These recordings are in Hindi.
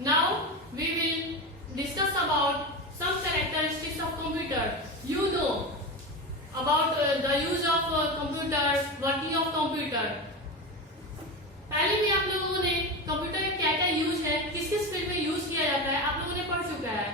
Now we will discuss about some characteristics of computer. You know about the use of computer, working of computer. पहले भी आप लोगों ने कंप्यूटर का क्या क्या यूज है, किस किस फील्ड में यूज किया जाता है, आप लोगों ने पढ़ चुका है.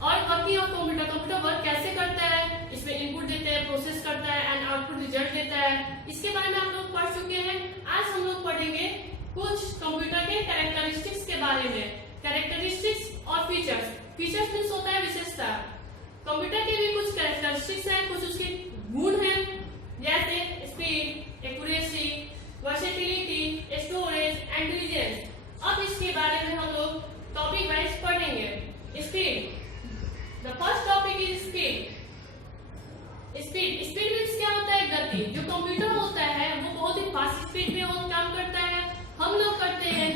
और working of computer, computer work कैसे करता है, इसमें इनपुट देते हैं, प्रोसेस करता है एंड आउटपुट रिजल्ट देता है, इसके बारे में आप लोग पढ़ चुके हैं. आज हम लोग पढ़ेंगे कुछ कंप्यूटर के कैरेक्टरिस्टिक्स के बारे में. कैरेक्टरिस्टिक्स और फीचर्स. फीचर्स मीन्स होता है विशेषता. कंप्यूटर के भी कुछ कैरेक्टरिस्टिक्स हैं, कुछ उसके गुण हैं, जैसे speed, accuracy, versatility, storage and diligence. अब इसके बारे में हम लोग टॉपिक वाइज पढ़ेंगे. Speed. The first topic is speed. Speed. Speed means क्या होता है? गति. जो कंप्यूटर होता है वो बहुत ही फास्ट स्पीड में काम करता है. हम लोग करते हैं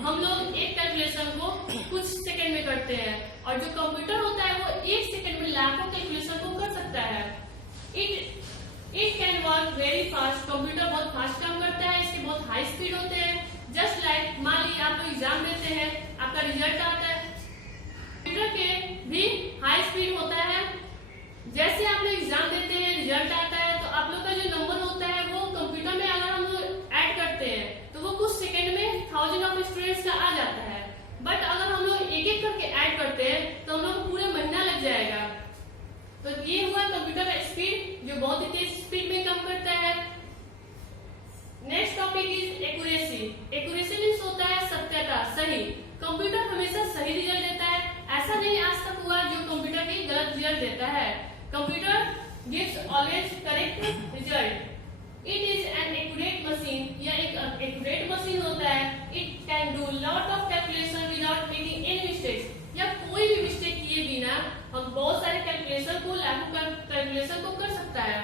हम लोग एक कैलकुलेशन को कुछ सेकंड में करते हैं, और जो कंप्यूटर होता है वो एक सेकंड में लाखों कैलकुलेशन को कर सकता है. It can work very fast. Computer बहुत फास्ट काम करता है, इसके बहुत हाई स्पीड होते हैं. जस्ट लाइक मान लीजिए आप लोग एग्जाम देते हैं, आपका रिजल्ट आता है, कंप्यूटर के भी हाई स्पीड होता है. जैसे आप लोग एग्जाम देते हैं, रिजल्ट आता है, तो आप लोग का जो नंबर होता है वो कंप्यूटर में अगर हम लोग ऐड करते हैं तो वो कुछ सेकंड में 1000 ऑफ स्टूडेंट्स का आ जाता है. बट अगर हम लोग एक एक करके ऐड करते हैं तो हम लोग को पूरे महीना लग जाएगा. तो ये हुआ कंप्यूटर का स्पीड, जो बहुत ही तेज स्पीड में काम करता है. Next topic is accuracy. Accuracy means होता है सत्यता, सही. कंप्यूटर हमेशा सही रिजल्ट देता है. ऐसा नहीं आज तक हुआ जो कंप्यूटर भी गलत रिजल्ट देता है. Computer gives always correct result. It is an accurate machine. यह एक एक्यूरेट मशीन होता है. It can do lot of calculation without making any mistakes. या कोई भी मिस्टेक किए बिना हम बहुत सारे कैलकुलेशन को कैलकुलेशन को कर सकता है.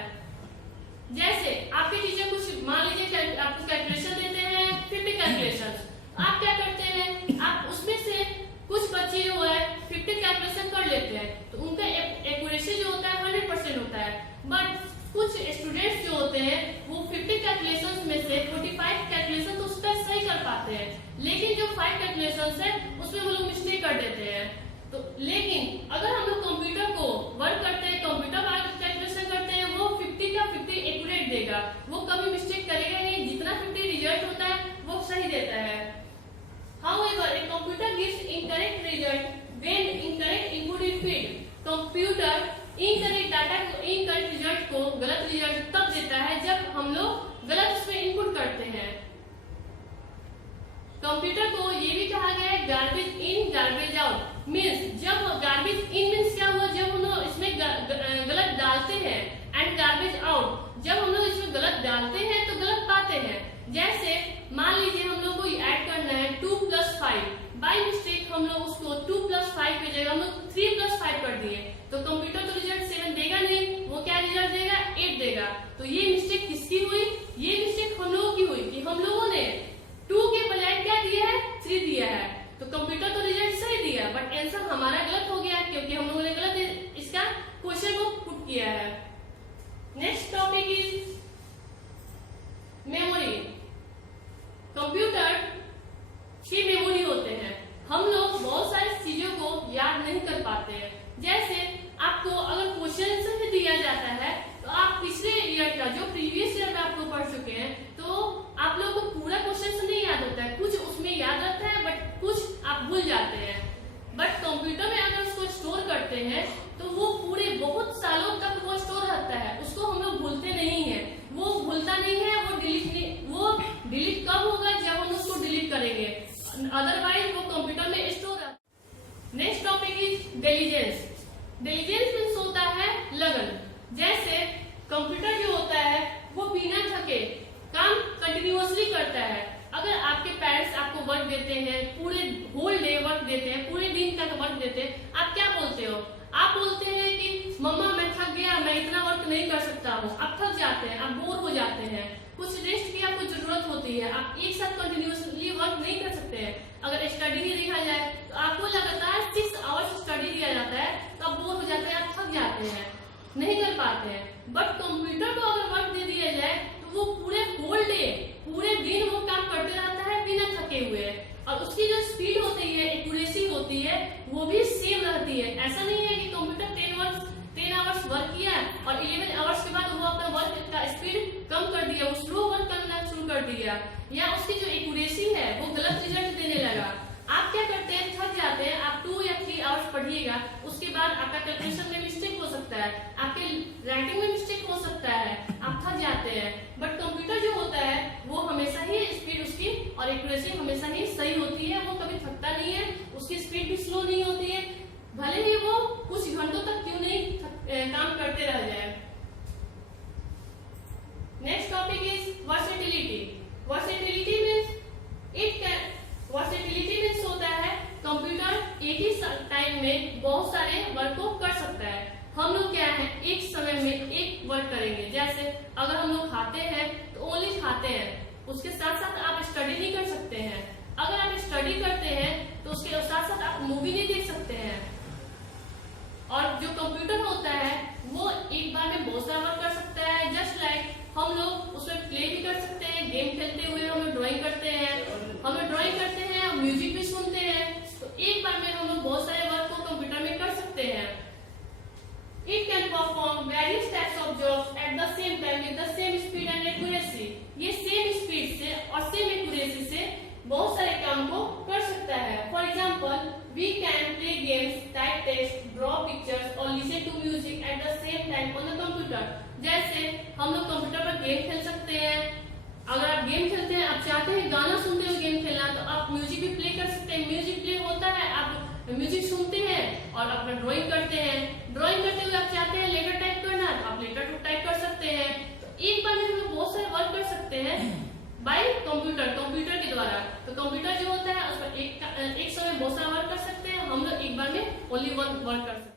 जैसे आपके टीचर कुछ मान लीजिए आपको कैलकुलेशन देते हैं 50 कैलकुलेशन. आप क्या करते हैं, आप उसमें से कुछ बच्चे जो है 50 कैलकुलेशन कर लेते हैं, तो उनका एक्यूरेसी जो होता है 100% होता है. बट कुछ स्टूडेंट्स जो होते हैं वो 50 कैलकुलेशंस में से 45 कैलकुलेशन तो उसका सही कर पाते हैं, लेकिन जो 5 कैलकुलेशंस है उसमें वो लोग मिस्टेक कर देते हैं. तो लेकिन अगर हम लोग कंप्यूटर को वर्क करते हैं, कंप्यूटर कैलकुलेशन करते हैं, वो 50 का 50 एक्यूरेट देगा, वो कभी मिस्टेक करेगा नहीं. जितना 50 रिजल्ट होता है वो सही देता है. However, a computer gives incorrect result when incorrect input is fed. Computer incorrect data को, इनकरेक्ट रिजल्ट को, गलत रिजल्ट तब देता है जब हम लोग गलत उसमें इनपुट करते हैं. कंप्यूटर को ये भी कहा गया है garbage in garbage out. Means जब गार्बेज इन मीन्स क्या हुआ, जब हम लोग इसमें गलत डालते हैं, एंड गार्बेज आउट जब हम लोग इसमें गलत डालते हैं तो गलत पाते हैं. जैसे मान लीजिए हम लोग को ऐड करना है 2 + 5. बाय मिस्टेक हम लोग उसको 2 + 5 की जगह हम लोग 3 + 5 कर दिए, तो कंप्यूटर तो रिजल्ट 7 देगा नहीं, वो क्या रिजल्ट देगा? 8 देगा. तो ये मिस्टेक किसकी हुई? ये मिस्टेक हम लोगों की हुई कि हम लोगों ने 2 के बजाय क्या दिया है? 3 दिया है. तो कंप्यूटर तो रिजल्ट सही दिया, बट आंसर हमारा गलत हो गया क्योंकि हम लोगों ने गलत इसका क्वेश्चन को पुट किया है. Next topic is memory. Computer की मेमोरी होते हैं. हम लोग बहुत सारी चीजों को याद नहीं कर पाते हैं. जैसे आपको अगर क्वेश्चन से दिया जाता है तो आप पिछले ईयर का, जो प्रीवियस ईयर में आप लोग पढ़ चुके हैं, तो आप लोगों को पूरा क्वेश्चन नहीं याद होता है. कुछ उसमें याद रहता है बट कुछ आप भूल जाते हैं. बट कंप्यूटर में अगर उसको स्टोर करते हैं तो वो पूरे बहुत सालों तक वो स्टोर रहता है. उसको हम लोग भूलते नहीं है. वो भूलता नहीं है. वो डिलीट कब होगा? जब हम उसको डिलीट करेंगे, अदरवाइज वो कंप्यूटर में स्टोर रहता है. Next topic is diligence. Diligence means होता है लगन. जैसे कंप्यूटर जो होता है वो बिना थके काम कंटिन्यूअसली करता है. अगर आपके पेरेंट्स आपको वर्क देते हैं, पूरे होल डे वर्क देते हैं, पूरे दिन का वर्क देते हैं, आप क्या बोलते हो? आप बोलते हैं कि मम्मा मैं थक गया, मैं इतना वर्क नहीं कर सकता हूँ. आप थक जाते हैं, आप बोर हो जाते हैं, कुछ रेस्ट की आपको जरूरत होती है. आप एक साथ कंटिन्यूअसली वर्क नहीं कर सकते हैं. अगर स्टडी ही देखा जाए तो आपको लगातार 6 आवर्स स्टडी दिया जाता है तो आप बोर हो जाते हैं, आप थक जाते हैं, नहीं कर पाते हैं. बट कंप्यूटर को अगर वर्क दे दिया जाए तो वो पूरे होल डे, पूरे दिन वो काम करते रहता है बिना थके हुए. और उसकी जो स्पीड होती है, एक्यूरेसी दिया, वो स्लो वर्क करना शुरू कर दिया, या उसकी जो एक्यूरेसी है वो गलत रिजल्ट देने लगा, आप क्या करते हैं, थक जाते हैं, आप 2 या 3 आवर्स पढ़िएगा, उसके बाद आपका कैलकुलेशन में मिस्टेक हो सकता है, आपके राइटिंग में मिस्टेक हो सकता है, आप थक जाते हैं। बट कंप्यूटर जो होता है वो हमेशा ही स्पीड उसकी और एक्यूरेसी हमेशा ही सही होती है, वो कभी थकता नहीं है, उसकी स्पीड भी स्लो नहीं होती है, भले ही वो कुछ घंटों तक क्यों नहीं काम करते रह जाए। Next topic is versatility. Versatility means होता है कंप्यूटर एक ही टाइम में बहुत सारे वर्क को कर सकता है। हम लोग क्या है, एक समय में एक वर्क करेंगे, जैसे अगर हम लोग खाते हैं तो ओनली खाते हैं, उसके साथ साथ आप स्टडी नहीं कर सकते हैं। अगर आप स्टडी करते हैं तो उसके साथ साथ आप मूवी नहीं देख सकते हैं। और जो कंप्यूटर होता है वो एक बार में बहुत सारा वर्क कर सकता है। जस्ट लाइक हम लोग उसमें प्ले भी कर सकते हैं, गेम खेलते हुए हम लोग ड्राइंग करते हैं, म्यूजिक भी सुनते हैं, तो एक बार में हम लोग बहुत सारे वर्क को कंप्यूटर में कर सकते हैं। It can perform various types of jobs at the same time with the same speed and accuracy. ये सेम स्पीड से और सेम एक्यूरेसी से बहुत सारे काम को कर सकता है। For example, we can play games, type text, draw pictures और listen to music at the same time on the computer. जैसे हम लोग कंप्यूटर पर गेम खेल सकते हैं। अगर आप गेम खेलते हैं, आप चाहते हैं गाना सुनते हुए गेम खेलना, तो आप म्यूजिक भी प्ले कर सकते हैं। म्यूजिक प्ले होता है, आप म्यूजिक सुनते हैं और अपना ड्राइंग करते हैं। ड्राइंग करते हुए आप चाहते हैं लेटर टाइप करना, तो आप लेटर टाइप कर सकते हैं। तो एक बार में हम लोग बहुत सारे वर्क कर सकते हैं बाय कंप्यूटर के द्वारा। तो कंप्यूटर जो होता है उस पर एक समय बहुत सारा वर्क कर सकते हैं, हम लोग एक बार में ओनली वन वर्क कर सकते हैं।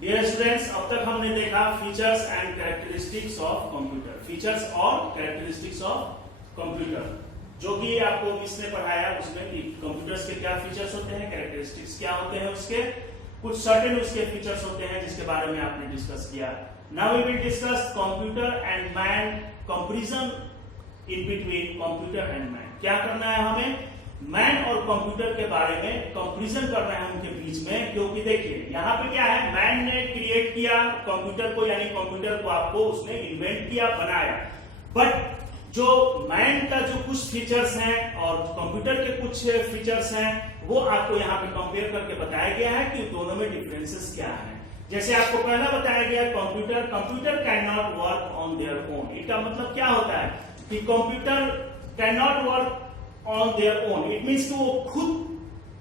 डियर स्टूडेंट्स, अब तक हमने देखा features and characteristics of computer, features और कैरेक्टरिस्टिक्स ऑफ कंप्यूटर, जो कि आपको इसने पढ़ाया उसमें कि कंप्यूटर्स के क्या फीचर्स होते हैं, कैरेक्टरिस्टिक्स क्या होते हैं, उसके कुछ सर्टेन उसके फीचर्स होते हैं जिसके बारे में आपने डिस्कस किया। Now we will discuss computer and man, comparison in between computer and man. क्या करना है हमें, मैन और कंप्यूटर के बारे में कंपैरिजन करना है उनके बीच में। क्योंकि देखिए यहाँ पे क्या है, मैन ने क्रिएट किया कंप्यूटर को, यानी कंप्यूटर को आपको उसने इन्वेंट किया, बनाया। बट जो मैन का जो कुछ फीचर्स हैं और कंप्यूटर के कुछ फीचर्स हैं वो आपको यहाँ पे कंपेयर करके बताया गया है कि दोनों में डिफरेंसेस क्या है। जैसे आपको पहला बताया गया computer can not work on their own. इसका मतलब क्या होता है कि computer can not work on their own. It means कि वो खुद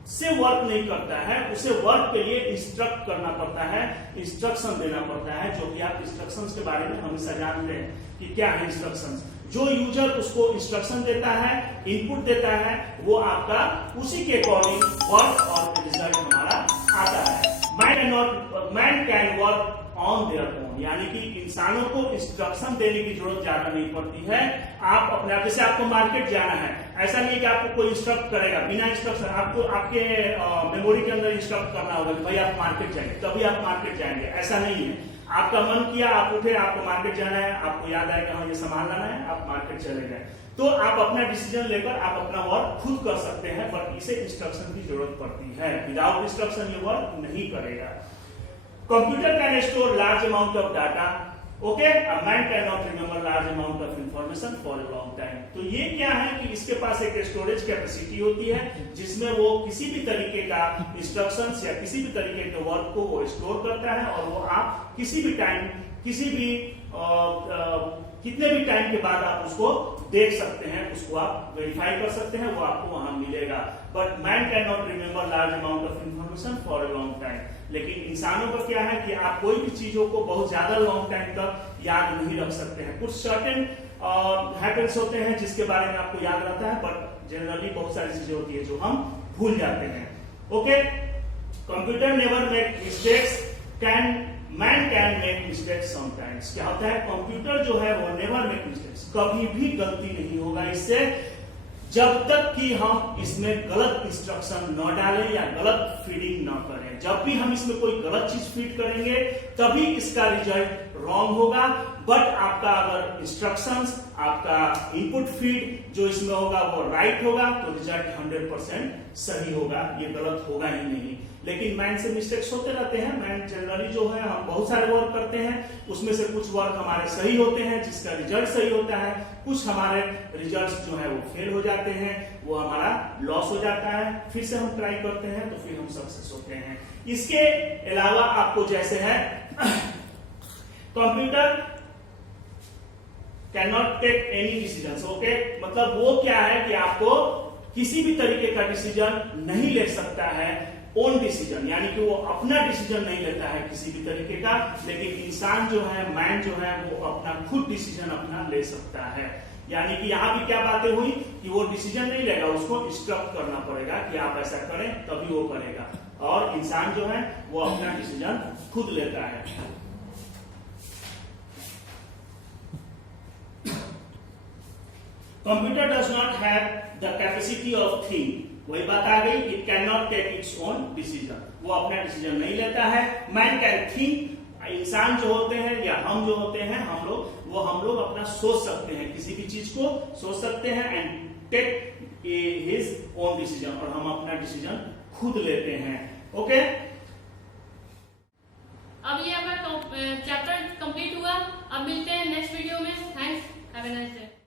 से वर्क नहीं करता है, उसे वर्क के लिए इंस्ट्रक्ट करना पड़ता है, इंस्ट्रक्शन देना पड़ता है, जो कि आप इंस्ट्रक्शंस के बारे में हमेशा जानते हैं कि क्या है इंस्ट्रक्शंस। जो यूजर उसको इंस्ट्रक्शन देता है, इनपुट देता है, वो आपका उसी के अकॉर्डिंग वर्क और रिजल्ट हमारा आता है। Man can work on their own, यानी कि इंसानों को इंस्ट्रक्शन देने की जरूरत ज्यादा नहीं पड़ती है। आप अपने आप, जैसे आपको मार्केट जाना है, ऐसा नहीं है कि आपको कोई इंस्ट्रक्ट करेगा, बिना इंस्ट्रक्शन आपको आपके मेमोरी के अंदर इंस्ट्रक्ट करना होगा कि भाई आप मार्केट जाएंगे, तभी आप मार्केट जाएंगे, ऐसा नहीं है। आपका मन किया, आप उठे, आपको मार्केट जाना है, आपको याद आया कि हाँ ये सामान लाना है, आप मार्केट चले गए, तो आप अपना डिसीजन लेकर आप अपना वर्क खुद कर सकते हैं। बट इसे इंस्ट्रक्शन की जरूरत पड़ती है, विदाउट इंस्ट्रक्शन ये वर्क नहीं करेगा। Computer can store large amount of data, okay, man can not remember large amount of information for a long time. तो ये क्या है कि इसके पास एक स्टोरेज कैपेसिटी होती है जिसमें वो किसी भी तरीके का इंस्ट्रक्शंस या किसी भी तरीके के वर्क को वो स्टोर करता है, और वो आप किसी भी टाइम, किसी भी कितने भी टाइम के बाद आप उसको देख सकते हैं, उसको आप वेरीफाई कर सकते हैं, वो आपको वहां मिलेगा। But man can not remember large amount of information for a long time. लेकिन इंसानों का क्या है कि आप कोई भी चीजों को बहुत ज्यादा लॉन्ग टाइम तक याद नहीं रख सकते हैं। कुछ सर्टेन हैबिट्स होते हैं जिसके बारे में आपको याद रहता है, बट जनरली बहुत सारी चीजें होती है जो हम भूल जाते हैं। Okay, computer never make mistakes, man can make mistakes sometimes. क्या होता है, कंप्यूटर जो है वो नेवर मेक मिस्टेक्स, कभी भी गलती नहीं होगा इससे, जब तक कि हम इसमें गलत इंस्ट्रक्शन न डालें या गलत फीडिंग न करें। जब भी हम इसमें कोई गलत चीज फीड करेंगे तभी इसका रिजल्ट रॉन्ग होगा। बट आपका अगर इंस्ट्रक्शंस, आपका इनपुट फीड जो इसमें होगा वो राइट होगा तो रिजल्ट 100% सही होगा, ये गलत होगा ही नहीं। लेकिन मैन से मिस्टेक्स होते रहते हैं। मैन जनरली जो है हम बहुत सारे वर्क करते हैं, उसमें से कुछ वर्क हमारे सही होते हैं जिसका रिजल्ट सही होता है, कुछ हमारे रिजल्ट्स जो है वो फेल हो जाते हैं, वो हमारा लॉस हो जाता है। फिर से हम ट्राई करते हैं तो फिर हम सक्सेस होते हैं। इसके अलावा आपको जैसे है computer can not take any decision. Okay, मतलब वो क्या है कि आपको किसी भी तरीके का डिसीजन नहीं ले सकता है, ओन डिसीजन, यानी कि वो अपना डिसीजन नहीं लेता है किसी भी तरीके का। लेकिन इंसान जो है, मैन जो है, वो अपना खुद डिसीजन अपना ले सकता है। यानी कि यहाँ भी क्या बातें हुई कि वो डिसीजन नहीं लेगा, उसको इंस्ट्रक्ट करना पड़ेगा कि आप ऐसा करें तभी वो करेगा। और इंसान जो है वो अपना डिसीजन खुद लेता है। Computer does not have the capacity of think. वही बात आ गई, it can not take its own decision, वो अपना डिसीजन नहीं लेता है। मैन कैन थिंक, इंसान जो होते हैं या हम जो होते हैं, हम लोग अपना सोच सकते हैं, किसी भी चीज को सोच सकते हैं and take his own decision, और हम अपना डिसीजन खुद लेते हैं। ओके, अब ये हमारा चैप्टर कंप्लीट हुआ। अब मिलते हैं नेक्स्ट वीडियो में। Thanks, have a nice day.